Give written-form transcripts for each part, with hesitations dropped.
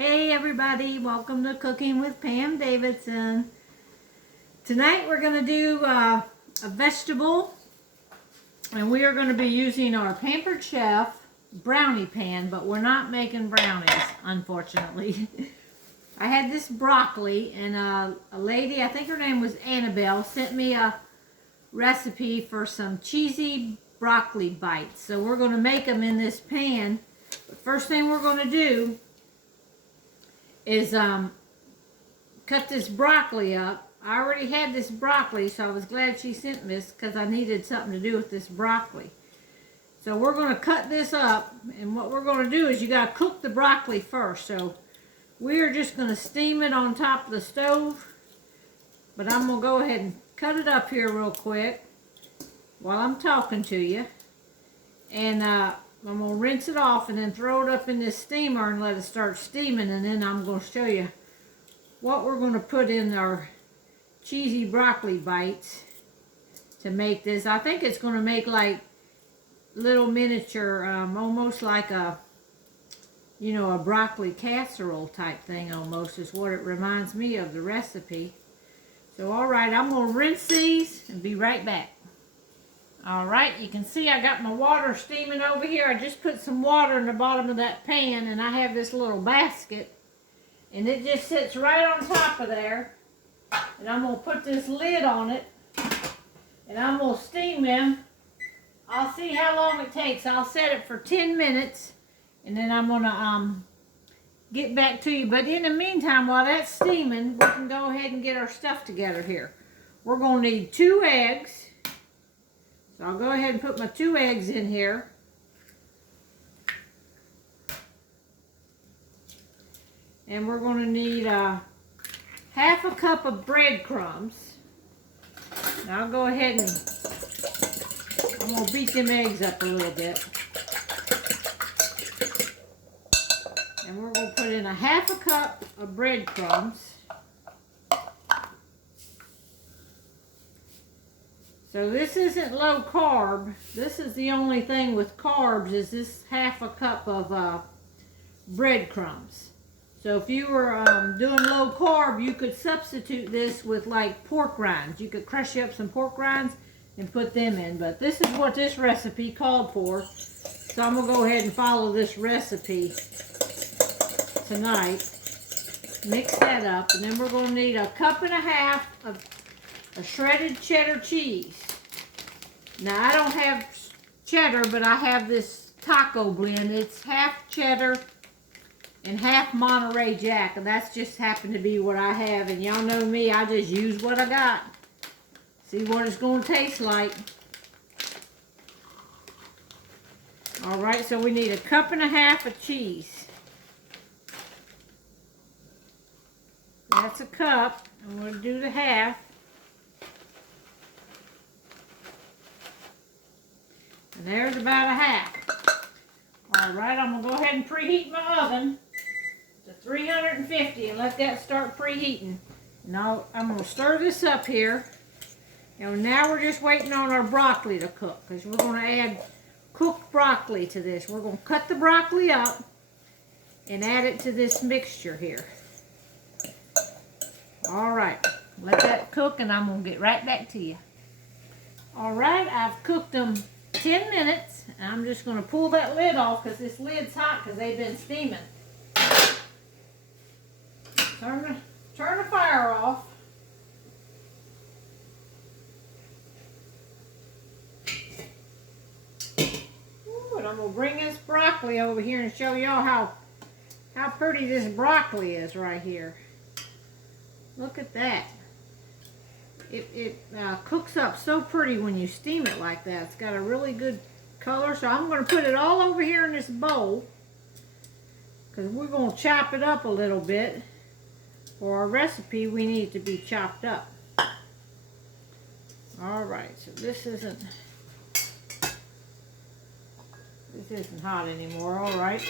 Hey everybody, welcome to Cooking with Pam Davidson. Tonight we're going to do a vegetable, and we are going to be using our Pampered Chef brownie pan, but we're not making brownies, unfortunately. I had this broccoli, and a lady, I think her name was Annabelle, sent me a recipe for some cheesy broccoli bites. So we're going to make them in this pan. But first thing we're going to do is cut this broccoli up. I already had this broccoli, so I was glad she sent this because I needed something to do with this broccoli. So we're going to cut this up, and what we're going to do is you got to cook the broccoli first. So we're just going to steam it on top of the stove, but I'm going to go ahead and cut it up here real quick while I'm talking to you. And I'm going to rinse it off and then throw it up in this steamer and let it start steaming, and then I'm going to show you what we're going to put in our cheesy broccoli bites to make this. I think it's going to make like little miniature, almost like a, you know, a broccoli casserole type thing almost is what it reminds me of, the recipe. So alright, I'm going to rinse these and be right back. Alright, you can see I got my water steaming over here. I just put some water in the bottom of that pan, and I have this little basket, and it just sits right on top of there. And I'm going to put this lid on it, and I'm going to steam them. I'll see how long it takes. I'll set it for 10 minutes, and then I'm going to get back to you. But in the meantime, while that's steaming, we can go ahead and get our stuff together here. We're going to need 2 eggs. So I'll go ahead and put my 2 eggs in here. And we're going to need half a cup of breadcrumbs. Now I'll go ahead and I'm going to beat them eggs up a little bit. And we're going to put in a half a cup of breadcrumbs. So this isn't low carb. This is the only thing with carbs, is this half a cup of breadcrumbs. So if you were doing low carb, you could substitute this with like pork rinds. You could crush up some pork rinds and put them in. But this is what this recipe called for. So I'm going to go ahead and follow this recipe tonight. Mix that up, and then we're going to need a cup and a half of a shredded cheddar cheese. Now I don't have cheddar, but I have this taco blend. It's half cheddar and half Monterey Jack, and that's just happened to be what I have. And y'all know me, I just use what I got. See what it's going to taste like. Alright, so we need a cup and a half of cheese. That's a cup. I'm going to do the half. And there's about a half. Alright, I'm going to go ahead and preheat my oven to 350 and let that start preheating. Now I'm going to stir this up here. Now we're just waiting on our broccoli to cook, because we're going to add cooked broccoli to this. We're going to cut the broccoli up and add it to this mixture here. Alright, let that cook, and I'm going to get right back to you. Alright, I've cooked them 10 minutes, and I'm just going to pull that lid off because this lid's hot because they've been steaming. Turn the fire off. Ooh, and I'm going to bring this broccoli over here and show y'all how pretty this broccoli is right here. Look at that. It cooks up so pretty when you steam it like that. It's got a really good color. So I'm going to put it all over here in this bowl, because we're going to chop it up a little bit. For our recipe, we need it to be chopped up. Alright, so this isn't hot anymore. Alright.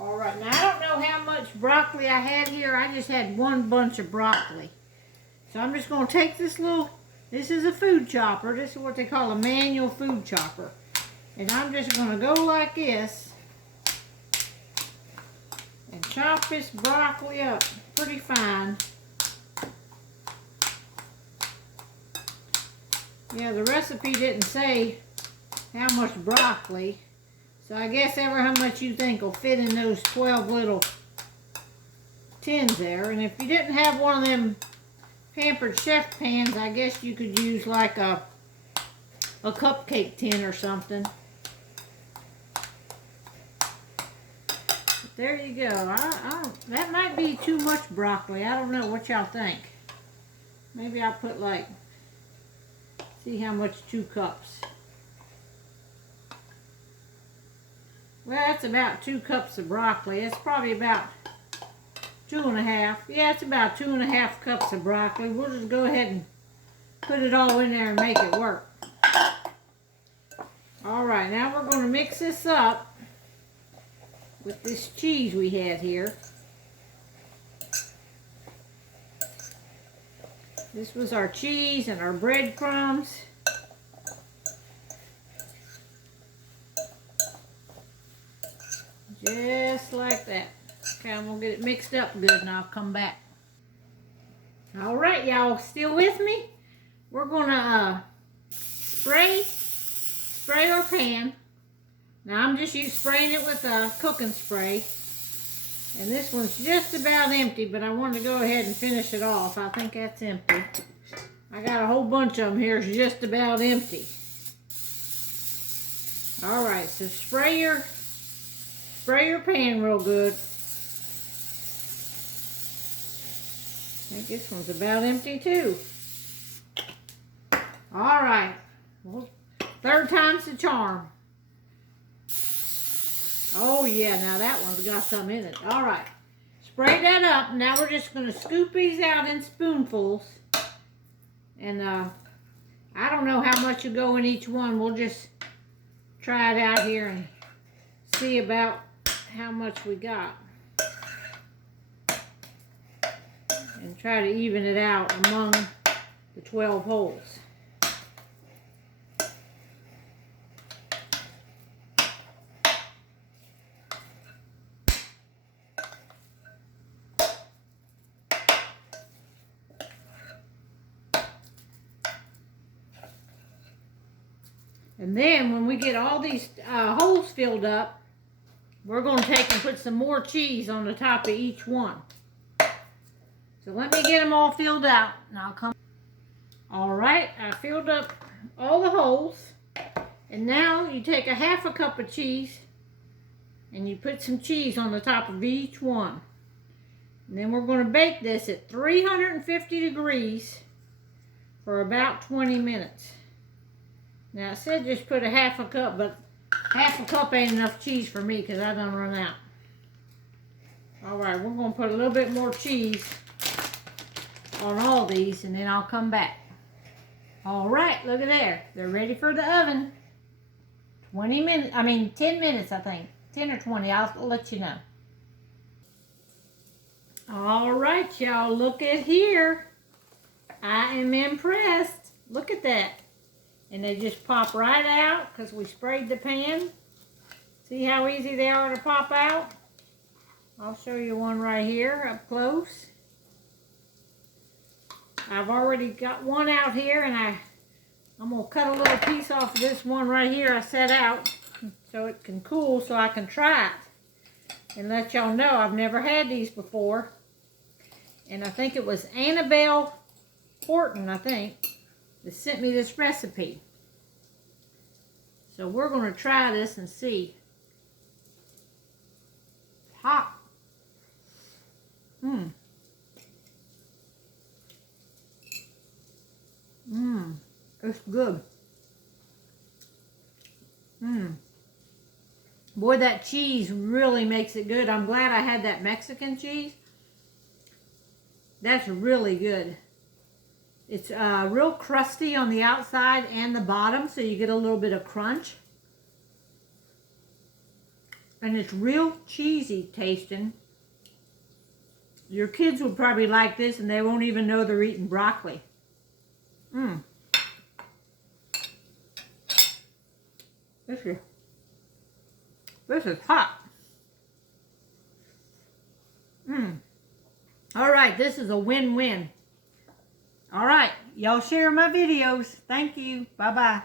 Alright, now I don't know how much broccoli I had here. I just had one bunch of broccoli. So I'm just going to take this is a food chopper. This is what they call a manual food chopper. And I'm just going to go like this chop this broccoli up pretty fine. Yeah, the recipe didn't say how much broccoli, so I guess ever how much you think will fit in those 12 little tins there. And if you didn't have one of them Pampered Chef pans, I guess you could use like a cupcake tin or something. But there you go. That might be too much broccoli. I don't know what y'all think. Maybe I'll put like, see how much 2 cups. Well, that's about 2 cups of broccoli. It's probably about 2.5. Yeah, it's about 2.5 cups of broccoli. We'll just go ahead and put it all in there and make it work. Alright, now we're going to mix this up with this cheese we had here. This was our cheese and our breadcrumbs. Just like that. Okay, I'm going to get it mixed up good and I'll come back. Alright, y'all still with me? We're going to spray our pan. Now I'm just spraying it with a cooking spray. And this one's just about empty, but I wanted to go ahead and finish it off. I think that's empty. I got a whole bunch of them here. It's just about empty. Alright, so spray your pan real good. I think this one's about empty too. Alright. Well, 3rd time's the charm. Oh yeah, now that one's got some in it. Alright. Spray that up. Now we're just going to scoop these out in spoonfuls. And I don't know how much will go in each one. We'll just try it out here and see about how much we got. And try to even it out among the 12 holes. And then when we get all these holes filled up, we're going to take and put some more cheese on the top of each one. So let me get them all filled out and I'll come. Alright, I filled up all the holes. And now you take a 1/2 cup of cheese and you put some cheese on the top of each one. And then we're going to bake this at 350 degrees for about 20 minutes. Now, it said just put a 1/2 cup, but 1/2 cup ain't enough cheese for me because I done run out. Alright, we're going to put a little bit more cheese on all these and then I'll come back. Alright, look at there. They're ready for the oven. 10 minutes I think. 10 or 20, I'll let you know. Alright, y'all, look at here. I am impressed. Look at that. And they just pop right out because we sprayed the pan. See how easy they are to pop out? I'll show you one right here up close. I've already got one out here and I'm going to cut a little piece off of this one right here I set out so it can cool so I can try it. And let y'all know I've never had these before. And I think it was Annabelle Horton, I think, that sent me this recipe. So we're going to try this and see. Hot. It's good. Boy, that cheese really makes it good. I'm glad I had that Mexican cheese. That's really good. It's real crusty on the outside and the bottom, so you get a little bit of crunch. And it's real cheesy tasting. Your kids would probably like this and they won't even know they're eating broccoli. This is hot. right, this is a win-win. All right, y'all share my videos. Thank you. Bye-bye.